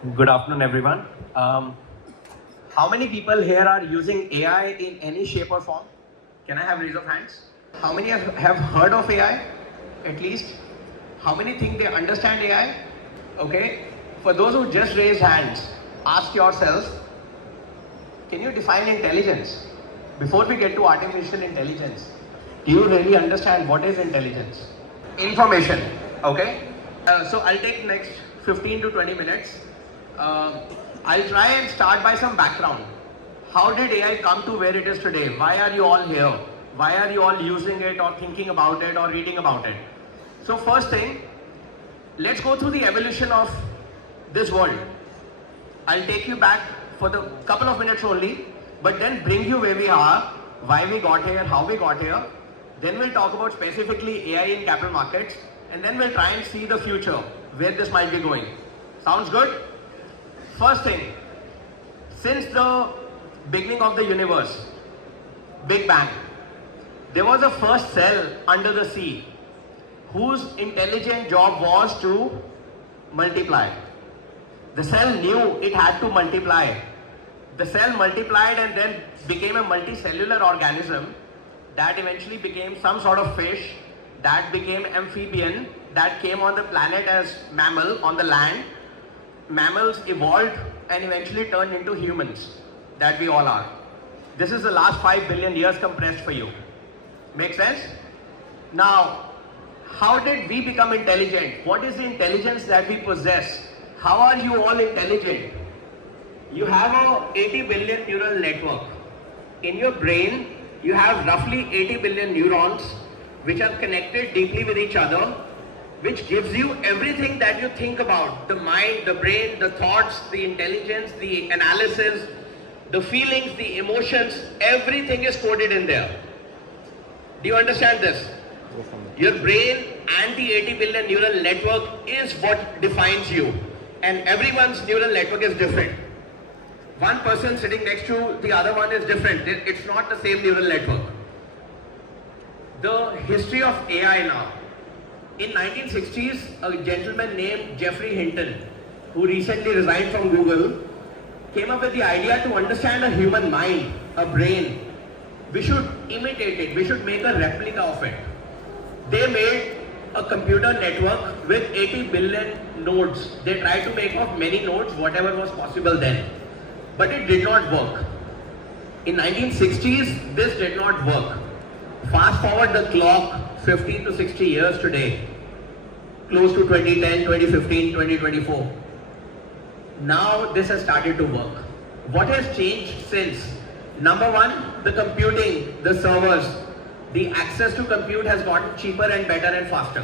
Good afternoon, everyone. How many people here are using AI in any shape or form? Can I have raise of hands? How many have heard of AI, at least? How many think they understand AI? Okay. For those who just raised hands, ask yourselves, can you define intelligence? Before we get to artificial intelligence, do you really understand what is intelligence? Information, okay? So I'll take next 15 to 20 minutes. I'll try and start by some background. How did AI come to where it is today? Why are you all here? Why are you all using it or thinking about it or reading about it? So first thing, let's go through the evolution of this world. I'll take you back for the couple of minutes only, but then bring you where we are, why we got here, how we got here. Then we'll talk about specifically AI in capital markets, and then we'll try and see the future, where this might be going. Sounds good? First thing, since the beginning of the universe, Big Bang, there was a first cell under the sea whose intelligent job was to multiply. The cell knew it had to multiply. The cell multiplied and then became a multicellular organism that eventually became some sort of fish, that became amphibian, that came on the planet as mammal on the land. Mammals evolved and eventually turned into humans that we all are. This is the last 5 billion years compressed for you. Make sense? Now, how did we become intelligent? What is the intelligence that we possess? How are you all intelligent? You have a 80 billion neural network. In your brain, you have roughly 80 billion neurons which are connected deeply with each other, which gives you everything that you think about. The mind, the brain, the thoughts, the intelligence, the analysis, the feelings, the emotions, everything is coded in there. Do you understand this? Your brain and the 80 billion neural network is what defines you. And everyone's neural network is different. One person sitting next to the other one is different. It's not the same neural network. The history of AI now. In 1960s, a gentleman named Geoffrey Hinton, who recently resigned from Google, came up with the idea to understand a human mind, a brain. We should imitate it. We should make a replica of it. They made a computer network with 80 billion nodes. They tried to make of many nodes, whatever was possible then. But it did not work. In 1960s, this did not work. Fast forward the clock 50 to 60 years today, close to 2010, 2015, 2024. Now this has started to work. What has changed since? Number one, the computing, the servers, the access to compute has gotten cheaper and better and faster.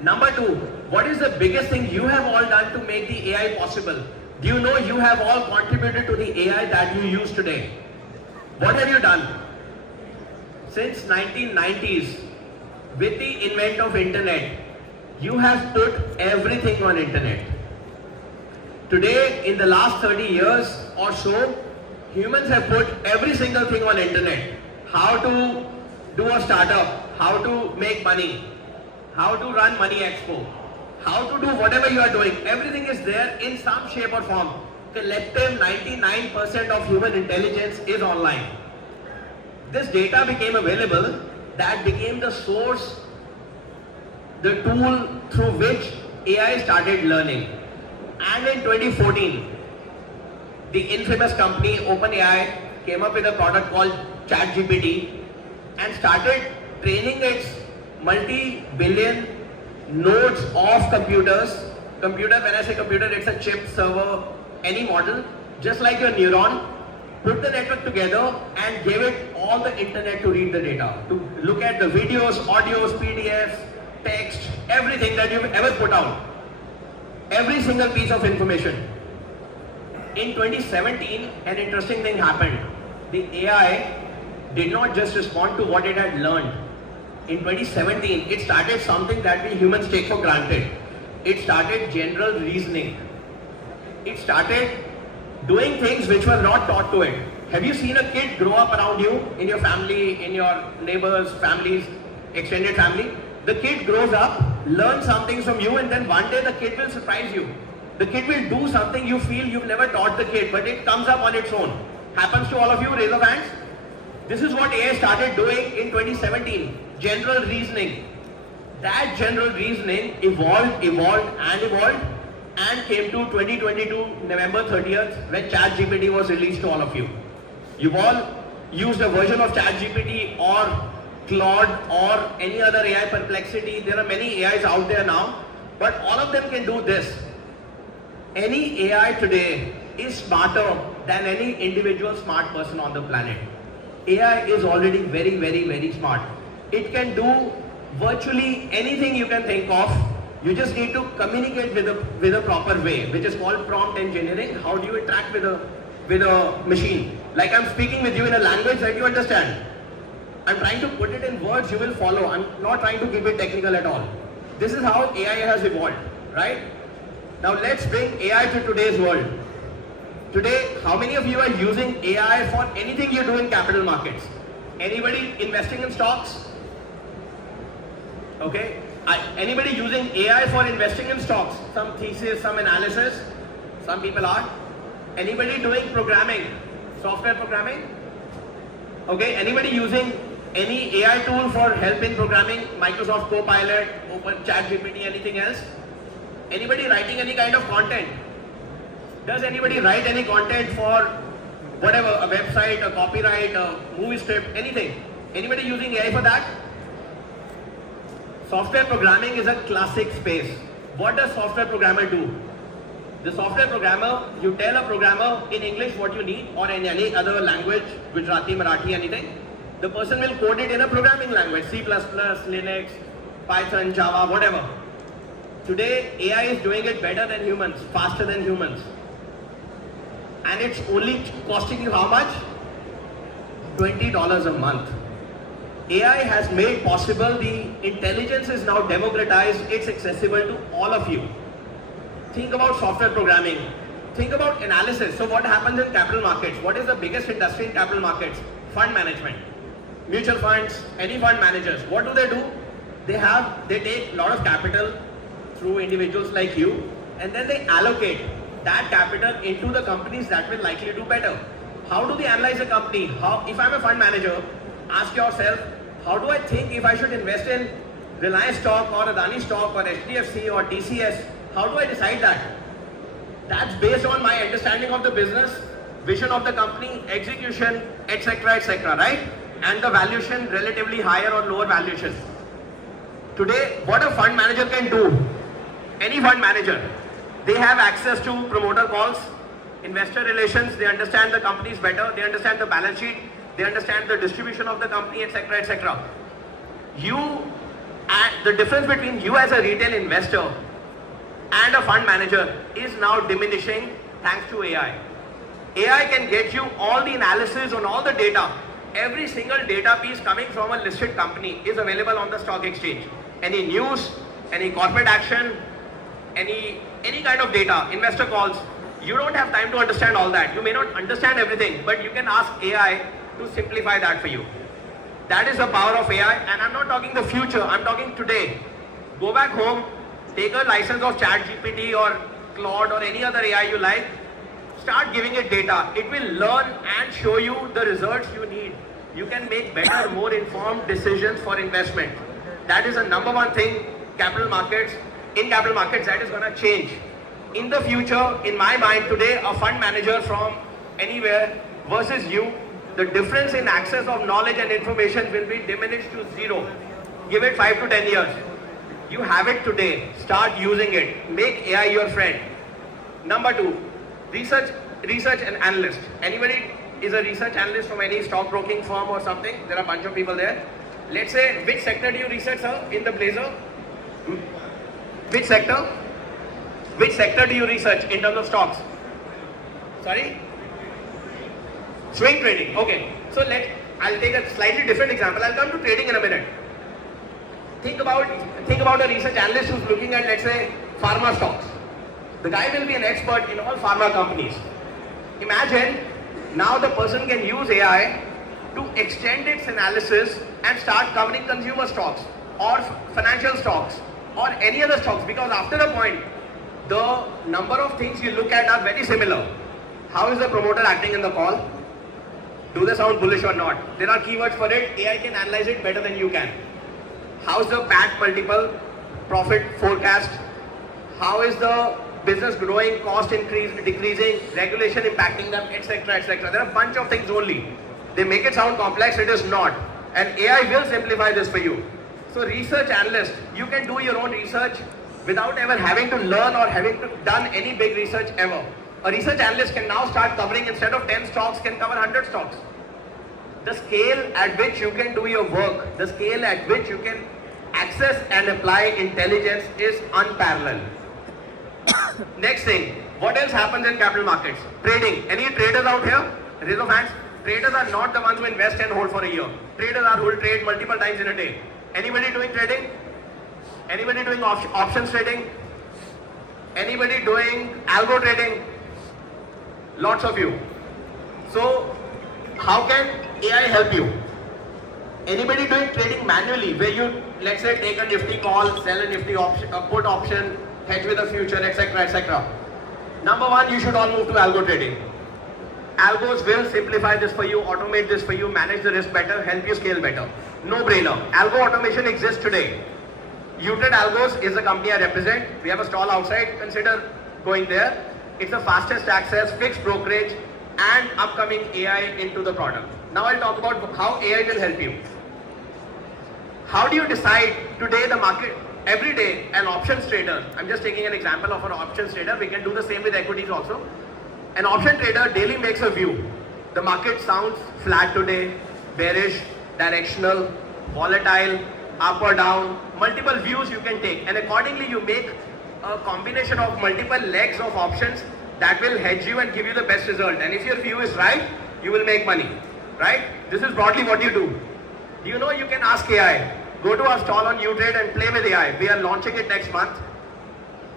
Number two, what is the biggest thing you have all done to make the AI possible? Do you know you have all contributed to the AI that you use today? What have you done? Since 1990s, with the invent of internet, you have put everything on internet. Today, in the last 30 years or so, humans have put every single thing on internet. How to do a startup, how to make money, how to run Money Expo, how to do whatever you are doing. Everything is there in some shape or form. Collective 99% of human intelligence is online. This data became available, that became the source, the tool through which AI started learning. And in 2014, the infamous company OpenAI came up with a product called ChatGPT and started training its multi-billion nodes of computers. Computer, when I say computer, it's a chip, server, any model, just like your neuron. Put the network together and gave it all the internet to read the data, to look at the videos, audios, PDFs, text, everything that you've ever put out. Every single piece of information. In 2017, an interesting thing happened. The AI did not just respond to what it had learned. In 2017, it started something that we humans take for granted. It started general reasoning. It started doing things which were not taught to it. Have you seen a kid grow up around you, in your family, in your neighbors, families, extended family? The kid grows up, learns something from you, and then one day the kid will surprise you. The kid will do something you feel you've never taught the kid, but it comes up on its own. Happens to all of you, raise of hands. This is what AI started doing in 2017, general reasoning. That general reasoning evolved and came to 2022, November 30th, when ChatGPT was released to all of you. You've all used a version of ChatGPT or Claude or any other AI, Perplexity. There are many AIs out there now, but all of them can do this. Any AI today is smarter than any individual smart person on the planet. AI is already very, very, very smart. It can do virtually anything you can think of. You just need to communicate with a proper way, which is called prompt engineering. How do you interact with a machine? Like I'm speaking with you in a language that you understand. I'm trying to put it in words you will follow. I'm not trying to keep it technical at all. This is how AI has evolved, right? Now let's bring AI to today's world. Today, how many of you are using AI for anything you do in capital markets? Anybody investing in stocks? Okay. Anybody using AI for investing in stocks? Some thesis, some analysis? Some people are. Anybody doing programming? Software programming? Okay. Anybody using any AI tool for help in programming? Microsoft Copilot, Open ChatGPT, anything else? Anybody writing any kind of content? Does anybody write any content for whatever, a website, a copyright, a movie script, anything? Anybody using AI for that? Software programming is a classic space. What does software programmer do? The software programmer, you tell a programmer in English what you need or in any other language, Gujarati, Marathi, anything. The person will code it in a programming language, C++, Linux, Python, Java, whatever. Today, AI is doing it better than humans, faster than humans. And it's only costing you how much? $20 a month. AI has made possible, the intelligence is now democratized, it's accessible to all of you. Think about software programming. Think about analysis. So what happens in capital markets? What is the biggest industry in capital markets? Fund management. Mutual funds, any fund managers. What do? They take a lot of capital through individuals like you, and then they allocate that capital into the companies that will likely do better. How do they analyze a company? If I'm a fund manager, ask yourself, how do I think if I should invest in Reliance stock or Adani stock or HDFC or TCS? How do I decide that? That's based on my understanding of the business, vision of the company, execution, etc., right? And the valuation, relatively higher or lower valuation. Today, what a fund manager can do, any fund manager, they have access to promoter calls, investor relations, they understand the companies better, they understand the balance sheet, they understand the distribution of the company, etc. The difference between you as a retail investor and a fund manager is now diminishing thanks to AI. AI can get you all the analysis on all the data. Every single data piece coming from a listed company is available on the stock exchange. Any news, any corporate action, any kind of data, investor calls, you don't have time to understand all that. You may not understand everything, but you can ask AI to simplify that for you. That is the power of AI, and I'm not talking the future, I'm talking today. Go back home, take a license of ChatGPT or Claude or any other AI you like, start giving it data. It will learn and show you the results you need. You can make better, more informed decisions for investment. That is the number one thing in capital markets that is going to change. In the future, in my mind today, a fund manager from anywhere versus you, the difference in access of knowledge and information will be diminished to zero. Give it 5 to 10 years. You have it today. Start using it. Make AI your friend. Number 2, research and analyst. Anybody is a research analyst from any stockbroking firm or something? There are a bunch of people there. Let's say, which sector do you research, sir, in the blazer? Which sector? Which sector do you research in terms of stocks? Sorry? Swing trading. Okay. So I'll take a slightly different example. I'll come to trading in a minute. Think about a research analyst who's looking at, let's say, pharma stocks. The guy will be an expert in all pharma companies. Imagine now the person can use AI to extend its analysis and start covering consumer stocks or financial stocks or any other stocks, because after a point, the number of things you look at are very similar. How is the promoter acting in the call? Do they sound bullish or not? There are keywords for it. AI can analyze it better than you can. How's the PAT multiple, profit forecast? How is the business growing, cost decreasing, regulation impacting them, etc., etc. There are a bunch of things only. They make it sound complex, it is not. And AI will simplify this for you. So research analyst, you can do your own research without ever having to learn or having to done any big research ever. A research analyst can now start covering, instead of 10 stocks, can cover 100 stocks. The scale at which you can do your work, the scale at which you can access and apply intelligence is unparalleled. Next thing, what else happens in capital markets? Trading. Any traders out here? Raise of hands. Traders are not the ones who invest and hold for a year. Traders are who will trade multiple times in a day. Anybody doing trading? Anybody doing options trading? Anybody doing algo trading? Lots of you. So, how can AI help you? Anybody doing trading manually, where you, let's say, take a nifty call, sell a nifty option, a put option, hedge with the future, etc., etc. Number one, you should all move to algo trading. Algos will simplify this for you, automate this for you, manage the risk better, help you scale better. No brainer. Algo automation exists today. uTrade Algos is the company I represent. We have a stall outside. Consider going there. It's the fastest access, fixed brokerage, and upcoming AI into the product. Now I'll talk about how AI will help you. How do you decide today the market? Every day, an options trader, I'm just taking an example of an options trader, we can do the same with equities also. An option trader daily makes a view. The market sounds flat today, bearish, directional, volatile, up or down, multiple views you can take, and accordingly you make a combination of multiple legs of options that will hedge you and give you the best result. And if your view is right, you will make money, right? This is broadly what you do. Do you know you can ask AI? Go to our stall on uTrade and play with AI. We are launching it next month.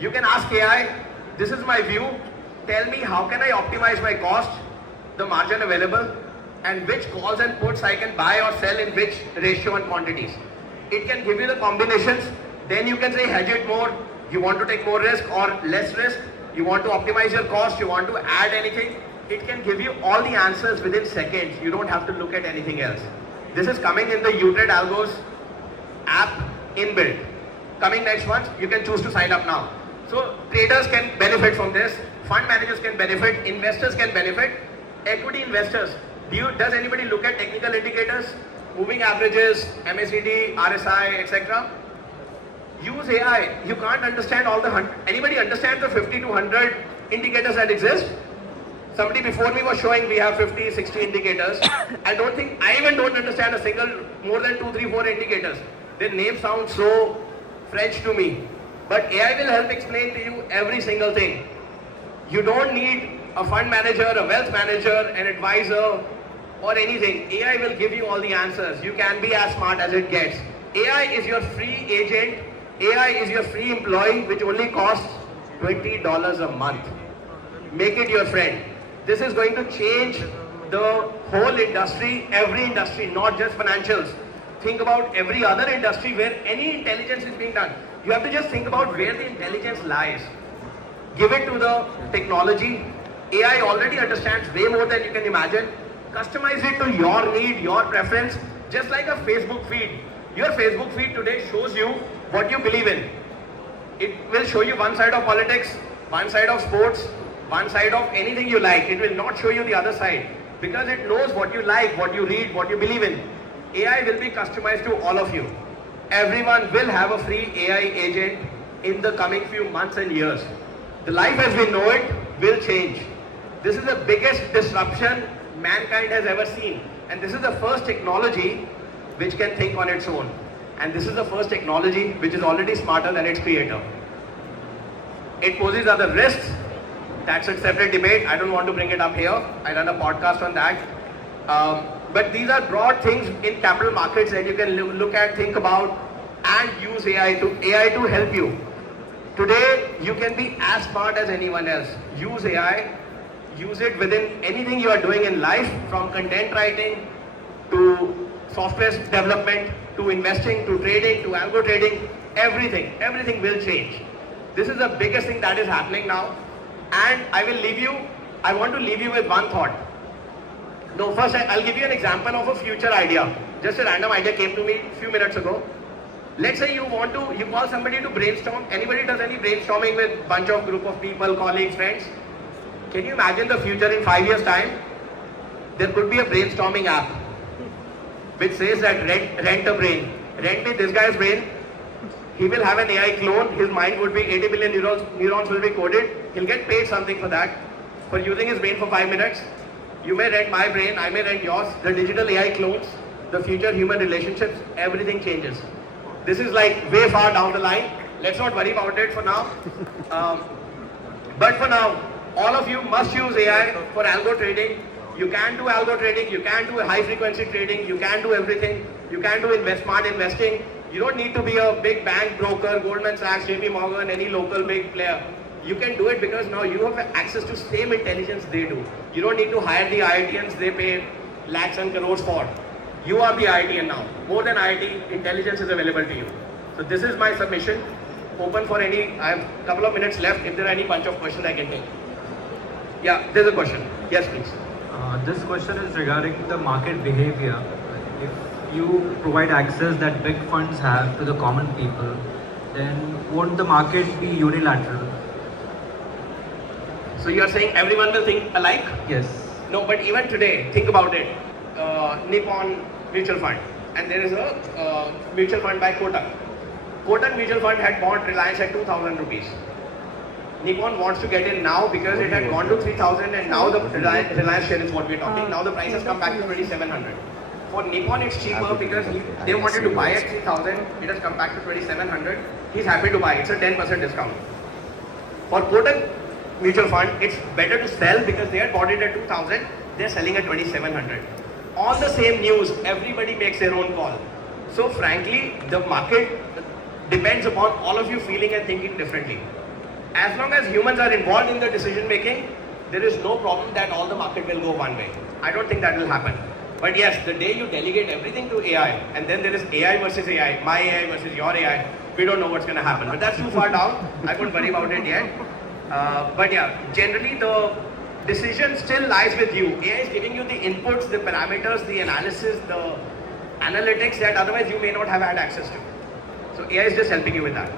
You can ask AI, this is my view, tell me how can I optimize my cost, the margin available, and which calls and puts I can buy or sell in which ratio and quantities. It can give you the combinations. Then you can say hedge it more, you want to take more risk or less risk, you want to optimize your cost, you want to add anything. It can give you all the answers within seconds. You don't have to look at anything else. This is coming in the uTrade Algos app inbuilt. Coming next month, you can choose to sign up now. So traders can benefit from this, fund managers can benefit, investors can benefit, equity investors. Does anybody look at technical indicators, moving averages, MACD, RSI, etc.? Use AI. You can't understand all the anybody understand the 50 to 100 indicators that exist? Somebody before me was showing we have 50, 60 indicators. I even don't understand a single more than 2, 3, 4 indicators. Their names sound so French to me. But AI will help explain to you every single thing. You don't need a fund manager, a wealth manager, an advisor, or anything. AI will give you all the answers. You can be as smart as it gets. AI is your free agent. AI is your free employee, which only costs $20 a month. Make it your friend. This is going to change the whole industry, every industry, not just financials. Think about every other industry where any intelligence is being done. You have to just think about where the intelligence lies. Give it to the technology. AI already understands way more than you can imagine. Customize it to your need, your preference, just like a Facebook feed. Your Facebook feed today shows you what you believe in. It will show you one side of politics, one side of sports, one side of anything you like. It will not show you the other side because it knows what you like, what you read, what you believe in. AI will be customized to all of you. Everyone will have a free AI agent in the coming few months and years. The life as we know it will change. This is the biggest disruption mankind has ever seen. And this is the first technology which can think on its own. And this is the first technology which is already smarter than its creator. It poses other risks. That's a separate debate. I don't want to bring it up here. I run a podcast on that. But these are broad things in capital markets that you can look at, think about, and use AI to help you. Today, you can be as smart as anyone else. Use AI. Use it within anything you are doing in life, from content writing to software development to investing to trading to algo trading. Everything will change. This is the biggest thing that is happening now. And I want to leave you with one thought. No, first I'll give you an example of a future idea. Just a random idea came to me a few minutes ago. Let's say you call somebody to brainstorm. Anybody does any brainstorming with bunch of group of people, colleagues, friends? Can you imagine the future in 5 years' time? There could be a brainstorming app which says that rent a brain. Rent me this guy's brain. He will have an AI clone. His mind would be 80 billion neurons will be coded. He'll get paid something for that, for using his brain for 5 minutes. You may rent my brain, I may rent yours. The digital AI clones, the future human relationships, everything changes. This is like way far down the line. Let's not worry about it for now. But for now, all of you must use AI for algo trading. You can do algo trading, you can do high frequency trading, you can do everything. You can do smart investing. You don't need to be a big bank broker, Goldman Sachs, JP Morgan, any local big player. You can do it because now you have access to same intelligence they do. You don't need to hire the IITians they pay lakhs and crores for. You are the IITian now. More than IIT, intelligence is available to you. So this is my submission. Open for any, I have a couple of minutes left. If there are any bunch of questions I can take. Yeah, there's a question. Yes, please. This question is regarding the market behavior. If you provide access that big funds have to the common people, then won't the market be unilateral? So you are saying everyone will think alike? Yes. No, but even today, think about it. Nippon Mutual Fund, and there is a mutual fund by Kotak. Kotak Mutual Fund had bought Reliance at 2,000 rupees. Nippon wants to get in now because it had gone to 3,000 and now the Reliance share is what we're talking. Now the price has come back to 2,700. For Nippon it's cheaper because they wanted to buy at 3,000. It has come back to 2,700. He's happy to buy. It's a 10% discount. For Kotak Mutual Fund, it's better to sell because they had bought it at 2,000. They're selling at 2,700. On the same news, everybody makes their own call. So frankly, the market depends upon all of you feeling and thinking differently. As long as humans are involved in the decision making, there is no problem that all the market will go one way. I don't think that will happen. But yes, the day you delegate everything to AI, and then there is AI versus AI, my AI versus your AI, we don't know what's going to happen. But that's too far down. I wouldn't worry about it yet. But yeah, generally the decision still lies with you. AI is giving you the inputs, the parameters, the analysis, the analytics that otherwise you may not have had access to. So AI is just helping you with that.